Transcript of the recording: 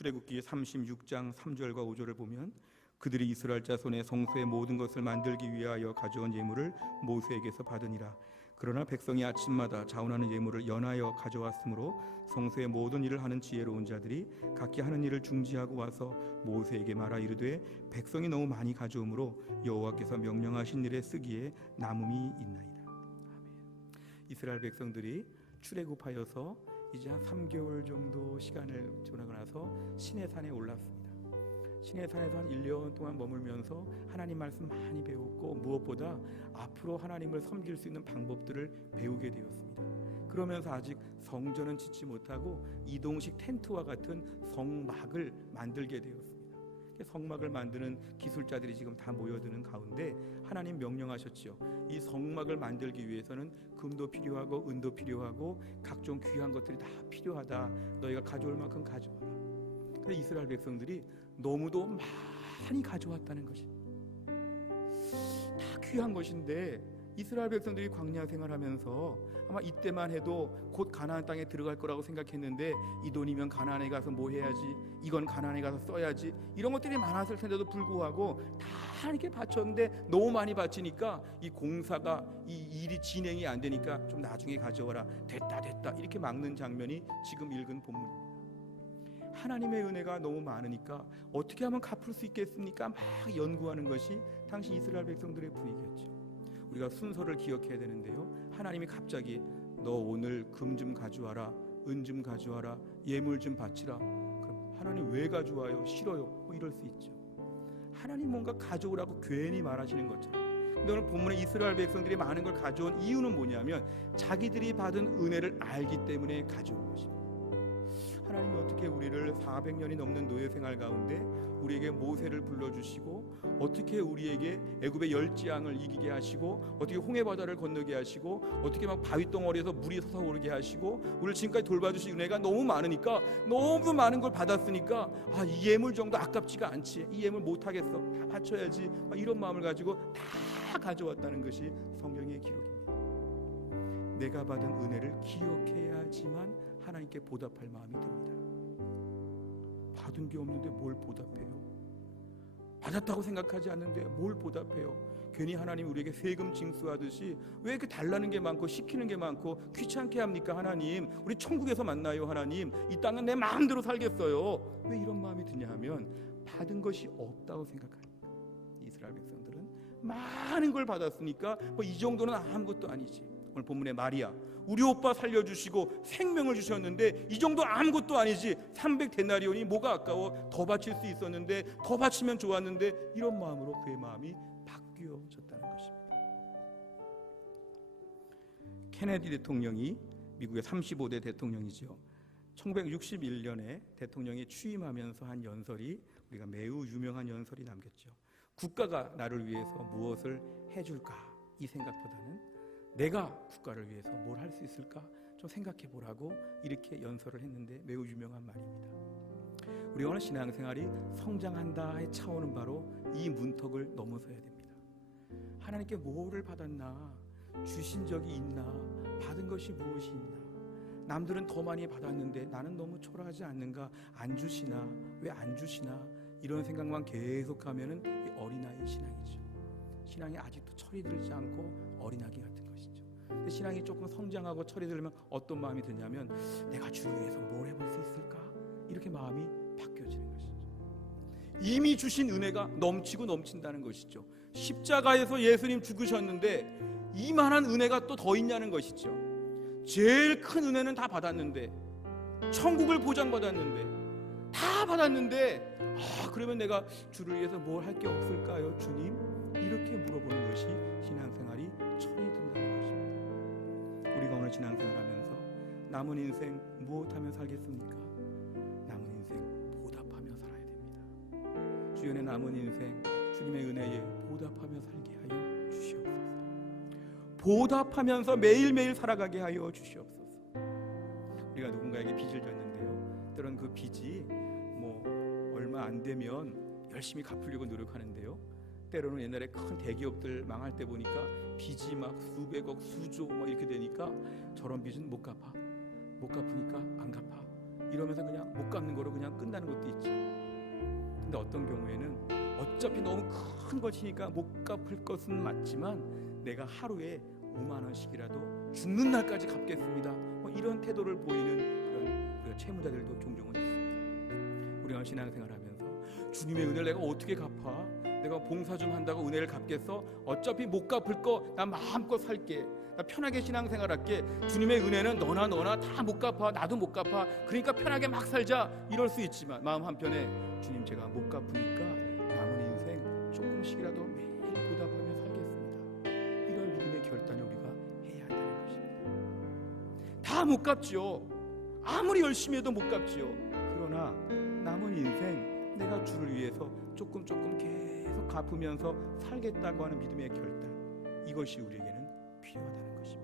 출애굽기 36장 3절과 5절을 보면 그들이 이스라엘 자손의 성소의 모든 것을 만들기 위하여 가져온 예물을 모세에게서 받으니라. 그러나 백성이 아침마다 자원하는 예물을 연하여 가져왔으므로 성소의 모든 일을 하는 지혜로운 자들이 각기 하는 일을 중지하고 와서 모세에게 말하 이르되 백성이 너무 많이 가져오므로 여호와께서 명령하신 일에 쓰기에 남음이 있나이다. 아멘. 이스라엘 백성들이 출애굽하여서 이제 한 3개월 정도 시간을 지나고 나서 시내산에 올랐습니다. 시내산에서 한 1년 동안 머물면서 하나님 말씀 많이 배웠고 무엇보다 앞으로 하나님을 섬길 수 있는 방법들을 배우게 되었습니다. 그러면서 아직 성전은 짓지 못하고 이동식 텐트와 같은 성막을 만들게 되었습니다. 성막을 만드는 기술자들이 지금 다 모여드는 가운데 하나님 명령하셨죠. 이 성막을 만들기 위해서는 금도 필요하고 은도 필요하고 각종 귀한 것들이 다 필요하다. 너희가 가져올 만큼 가져와라. 그래서 이스라엘 백성들이 너무도 많이 가져왔다는 것입니다. 다 귀한 것인데 이스라엘 백성들이 광야 생활하면서 아마 이때만 해도 곧 가나안 땅에 들어갈 거라고 생각했는데 이 돈이면 가나안에 가서 뭐 해야지, 이건 가나안에 가서 써야지, 이런 것들이 많았을 텐데도 불구하고 다 이렇게 바쳤는데 너무 많이 바치니까 이 공사가 이 일이 진행이 안 되니까 좀 나중에 가져와라, 됐다 이렇게 막는 장면이 지금 읽은 본문입니다. 하나님의 은혜가 너무 많으니까 어떻게 하면 갚을 수 있겠습니까? 막 연구하는 것이 당시 이스라엘 백성들의 분위기였죠. 우리가 순서를 기억해야 되는데요, 하나님이 갑자기 너 오늘 금 좀 가져와라, 은 좀 가져와라, 예물 좀 바치라. 그럼 하나님 왜 가져와요? 싫어요? 뭐 이럴 수 있죠. 하나님 뭔가 가져오라고 괜히 말하시는 것처럼. 근데 오늘 본문에 이스라엘 백성들이 많은 걸 가져온 이유는 뭐냐면 자기들이 받은 은혜를 알기 때문에 가져온 것입니다. 하나님이 어떻게 우리를 400년이 넘는 노예 생활 가운데 우리에게 모세를 불러주시고 어떻게 우리에게 애굽의 열지양을 이기게 하시고 어떻게 홍해바다를 건너게 하시고 어떻게 막 바위덩어리에서 물이 솟아오르게 하시고 우리를 지금까지 돌봐주신 은혜가 너무 많으니까, 너무 많은 걸 받았으니까 이 예물 정도 아깝지가 않지, 이 예물 못하겠어, 다 바쳐야지, 이런 마음을 가지고 다 가져왔다는 것이 성경의 기록입니다. 내가 받은 은혜를 기억해야지만 하나님께 보답할 마음이 듭니다. 받은 게 없는데 뭘 보답해요? 받았다고 생각하지 않는데 뭘 보답해요? 괜히 하나님 우리에게 세금 징수하듯이 왜 이렇게 달라는 게 많고 시키는 게 많고 귀찮게 합니까? 하나님, 우리 천국에서 만나요. 하나님, 이 땅은 내 마음대로 살겠어요. 왜 이런 마음이 드냐 하면 받은 것이 없다고 생각합니다. 이스라엘 백성들은 많은 걸 받았으니까 이 정도는 아무것도 아니지. 오늘 본문에 마리아, 우리 오빠 살려주시고 생명을 주셨는데 이 정도 아무것도 아니지, 300데나리온이 뭐가 아까워, 더 바칠 수 있었는데, 더 바치면 좋았는데, 이런 마음으로 그의 마음이 바뀌어졌다는 것입니다. 케네디 대통령이 미국의 35대 대통령이죠. 1961년에 대통령이 취임하면서 한 연설이 우리가 매우 유명한 연설이 남겼죠. 국가가 나를 위해서 무엇을 해줄까, 이 생각보다는 내가 국가를 위해서 뭘 할 수 있을까 좀 생각해 보라고 이렇게 연설을 했는데 매우 유명한 말입니다. 우리가 오늘 신앙생활이 성장한다의 차원은 바로 이 문턱을 넘어서야 됩니다. 하나님께 뭐를 받았나, 주신 적이 있나, 받은 것이 무엇이 있나, 남들은 더 많이 받았는데 나는 너무 초라하지 않는가, 안 주시나, 왜 안 주시나, 이런 생각만 계속하면은 어린아이 신앙이죠. 신앙이 아직도 철이 들지 않고 어린아기 같은 것이죠. 근데 신앙이 조금 성장하고 철이 들면 어떤 마음이 드냐면 내가 주를 위해서 뭘 해볼 수 있을까? 이렇게 마음이 바뀌어지는 것이죠. 이미 주신 은혜가 넘치고 넘친다는 것이죠. 십자가에서 예수님 죽으셨는데 이만한 은혜가 또 더 있냐는 것이죠. 제일 큰 은혜는 다 받았는데, 천국을 보장받았는데, 다 받았는데 그러면 내가 주를 위해서 뭘 할 게 없을까요, 주님? 이렇게 물어보는 것이 신앙생활이 철이 든다는 것입니다. 우리가 오늘 신앙생활하면서 남은 인생 무엇하며 살겠습니까? 남은 인생 보답하며 살아야 됩니다. 주연의 남은 인생 주님의 은혜에 보답하며 살게 하여 주시옵소서. 보답하면서 매일매일 살아가게 하여 주시옵소서. 우리가 누군가에게 빚을 졌는데요, 때론 그 빚이 얼마 안 되면 열심히 갚으려고 노력하는데요, 때로는 옛날에 큰 대기업들 망할 때 보니까 빚이 막 수백억, 수조 이렇게 되니까 저런 빚은 못 갚으니까 안 갚아. 이러면서 그냥 못 갚는 거로 그냥 끝나는 것도 있죠. 근데 어떤 경우에는 어차피 너무 큰 것이니까 못 갚을 것은 맞지만 내가 하루에 5만 원씩이라도 죽는 날까지 갚겠습니다. 이런 태도를 보이는 그런 우리가 채무자들도 종종은 있습니다. 우리가 신앙생활하면서 주님의 은혜를 내가 어떻게 갚아? 내가 봉사 좀 한다고 은혜를 갚겠어? 어차피 못 갚을 거 나 마음껏 살게. 나 편하게 신앙생활할게. 주님의 은혜는 너나 다 못 갚아. 나도 못 갚아. 그러니까 편하게 막 살자. 이럴 수 있지만 마음 한편에 주님 제가 못 갚으니까 남은 인생 조금씩이라도 매일 보답하며 살겠습니다. 이런 믿음의 결단을 우리가 해야 한다는 것입니다. 다 못 갚지요. 아무리 열심히 해도 못 갚지요. 그러나 남은 인생 내가 주를 위해서 조금 계속 갚으면서 살겠다고 하는 믿음의 결단, 이것이 우리에게는 필요하다는 것입니다.